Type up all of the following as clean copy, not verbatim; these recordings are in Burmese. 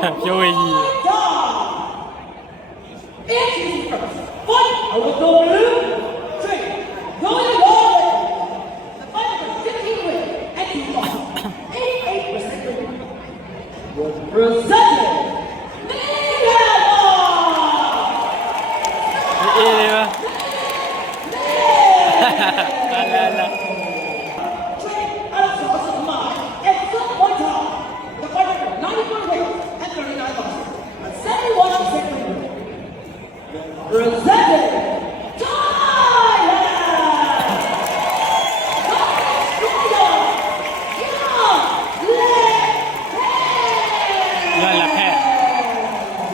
ပြောဝေးကြီး I will go blue, straight. Rolling ball. The final was 15 win and 2 loss. 88% win. Was presented. Presented Thailand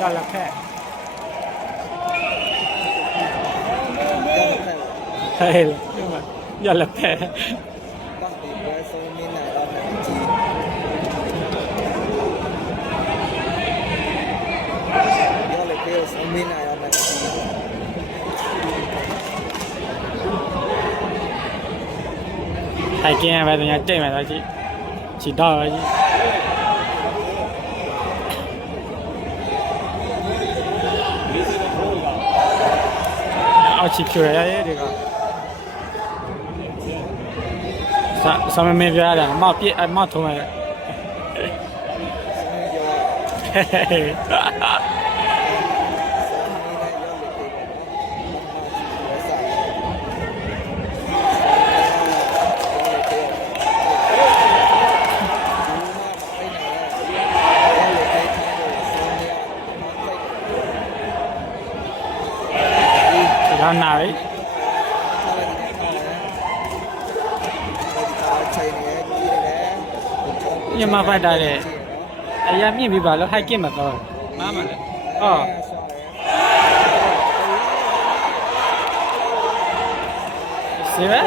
ရလက်ဖက်ဟဲ့ရလက်ဖက် ต้องตีไว้โซนนี้ไหนเราไม่จีเดี๋ยวเลยเพื่อโซนนี้ไหนเราไม่จีထိုင်ကင်းရပဲသူများကြိတ်မယ်တော့ကြည့်ချီတော့ပဲကြည့်အောက်ချီဖြူရရဲ့ဒီကစမမင်းပြရတယ်အမပြအမထုံးရတယ်ဒါနာရီညမဖတ်တာလေအရာမြင့်ပြီပါလို့ဟိုက်ကစ်မှာတော့မမလည်းအော်စေပဲ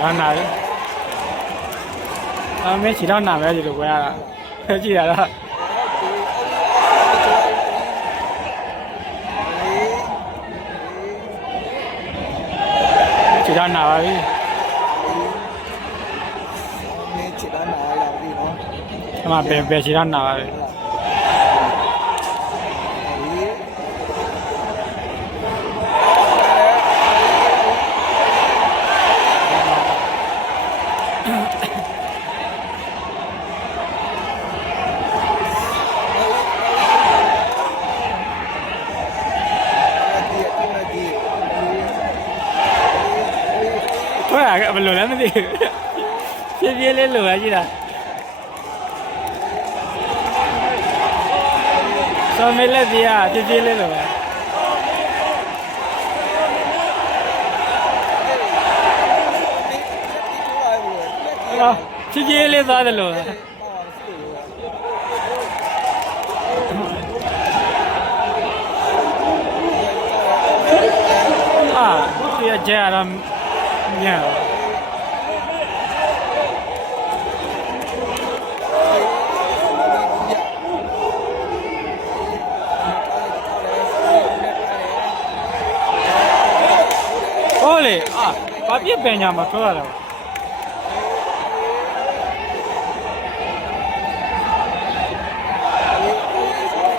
ဒါနာရီအမေချီတော့နာပဲဒီလိုကွာကြည့်ရတာခြေထောက်နာပါပြီนี่ခြေထောက်နာရအောင်ဒီနော်အမဘယ်ခြေထောက်နာပါပြီဘယ်လိုလဲမသိဘူးဖြည်းဖြည်းလေးလိုပဲကြည့်တာစောမေးလက်ပြဖြည်းဖြည်းလေးလိုပဲဖြည်းဖြည်းလေးသွားတယ်လို့ဒီအကျတော့ညံ့ဟုတ်လေဘာပြစ်ပင်ညာမှာထွက်ရတာ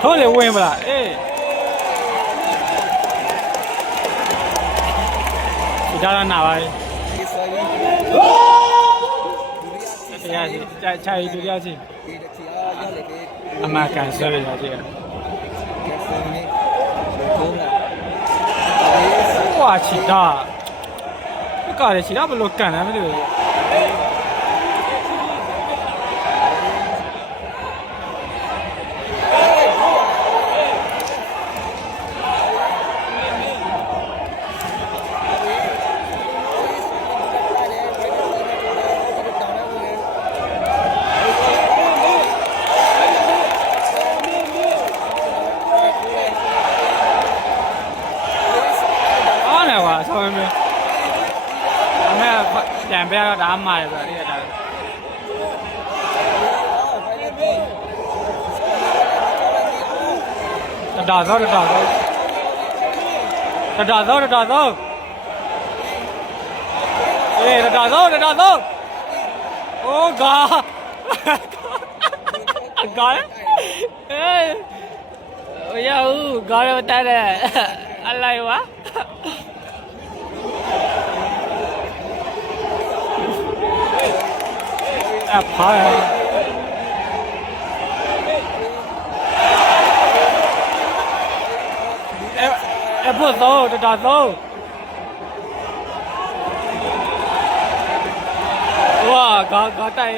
ဟုတ်လေဝင်မလားအေးဒီတော့နာပါတရားစီခြာရီတူတရားစီအမကန်ဆွဲရကြည့်ကွာချီတာဒီကလည်းချီတာဘယ်လိုကန်လဲမသိဘူးပြန်ပြတော့ဒါမှရတယ်ဆိုတော့ဒီကဒါတော်တော် အေးတော်ဆုံးโอ้กากาเอ้ยโอ้ยอู้กาတော့တက်တယ်อะไรวะอะพาพวกโตတော်ဆုံးဝါဂါတိုင်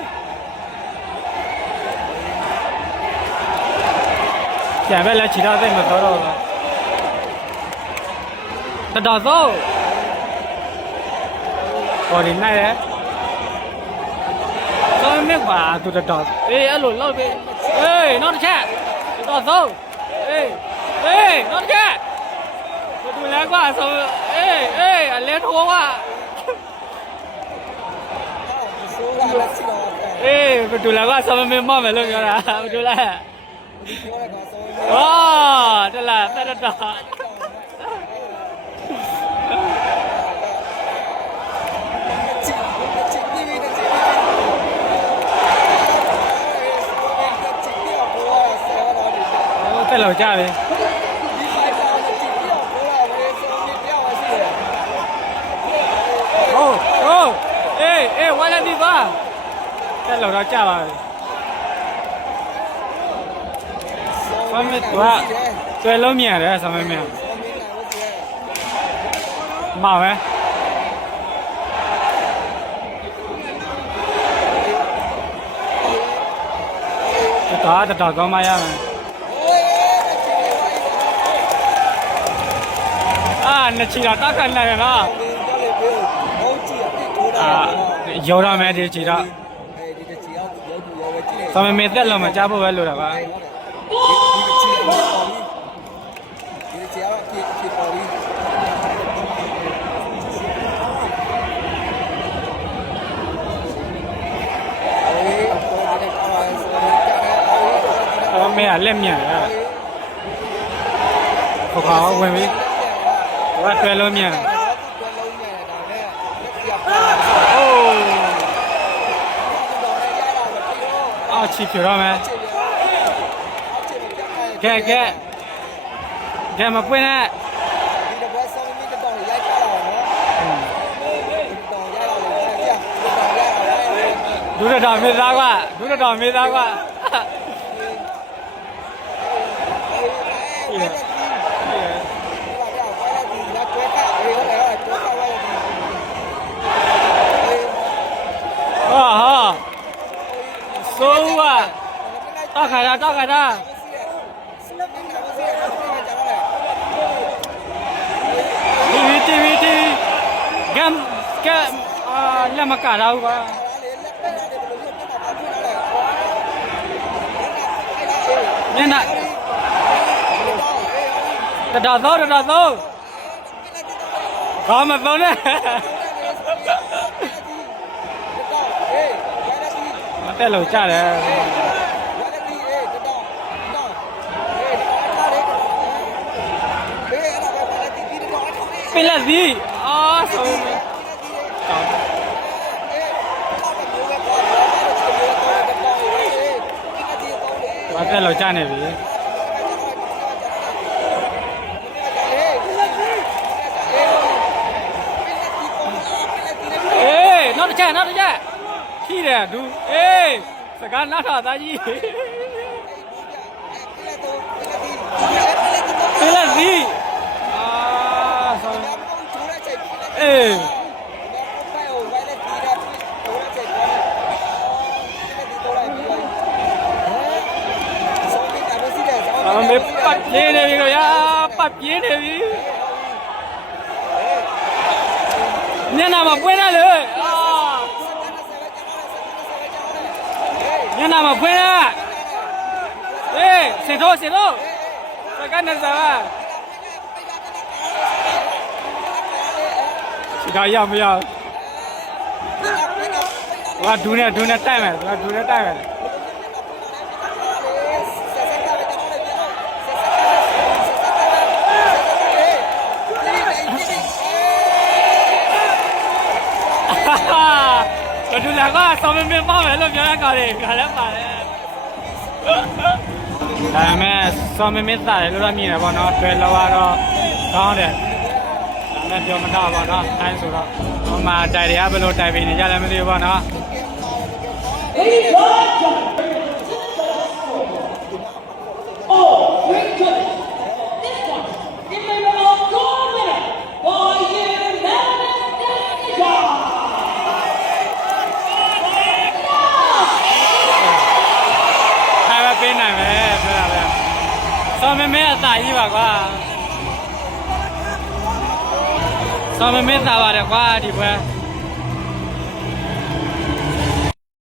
ကျန်ပဲလက်ချီတော့သိမတော်တော့ဘူးတော်ဆုံးဟောဒီနိုင်တယ်တော့မြက်ပါသူတော်အေးအဲ့လိုလောက်ပြီအေးနောက်တစ်ချက်တော်ဆုံးအေးနောက်တစ်ချက်ดูแล้วก็ဆိုအလဲထိုးကဆိုးလာလက်ချီတော့ ดูแล้วก็สมมติမယ်လို့ပြောတာดูလဲ ပြောရကွာဆိုး ဝါတလားတက်တော့တက်လောက်ကြပြီဝါလာဒီပါတက်လောက်တော့ကြပါပြီဆမ်းမစ်ကကျွဲလုံးမြန်တယ်ဆမ်းမစ်မြန်မှာပဲတော်ကောင်းမရမယ်နှစ်ချီတော့တက်ခဏရနော်ရောရမယ်ဒီချီတော့သမမေသက်လုံးမကြားဖို့ပဲလိုတာပါဒီချီကတော့ဒီပေါ်ပြီးမေကလက်မြန်ရခေါခေါဝင်ပြီဟိုကတွဲလုံးမြန်ချီပြရမယ်ကဲမပွင့်နဲ့ဒီတော့ဆောင်းမီတော့ရိုက်ကြတော့နော်တော့ရိုက်တော့ကြာတော့ဒုရတော်မေသားကဆိုးဝါတောက်ခါတာTV ဂမ်လက်မကတော့ပါညနာတော်ခေါမသုံးနဲ့မတက်လို့ကြတယ်ပင်လက်စီဆုံးမတက်လို့ကြနေပြီနောက်တစ်ချက်ခိတယ်ဒူစကားနားထောင်သားကြီးပင်လက်စီဆုံးမေပတ်ပြင်းနေပြီကွာပတ်ပြင်းနေပြီညနာမပွင့်ရလေညနာမပွင့်ရစေတော့စကားနေစားစီကရမရဝါဒူနဲ့တိုက်မယ် တူလာကဆောင်းမင်းပေါ့မယ်လို့ပြောရကြတယ်ခါလည်းပါတယ်ဒါပေမဲ့ဆောင်းမင်းသားတယ်လို့တော့မြင်တယ်ပေါ့နော်တွေ့လောက်တော့ကောင်းတယ်ဒါနဲ့ပြောမတော့ပါတော့အဲဆိုတော့ဟိုမှာတိုက်တွေကဘယ်လိုတိုက်ပြီးနေကြလဲမသိဘူးပေါ့နော် Oh, great goodness. This one, in favor of gold winner, by unanimous decision. ထိုင်ပဲပေးနိုင်မယ်ပြောတာပဲဆောင်းမင်းအသာကြီးပါကွာဆောင်းမင်းသာပါတယ်ကွာဒီပွဲ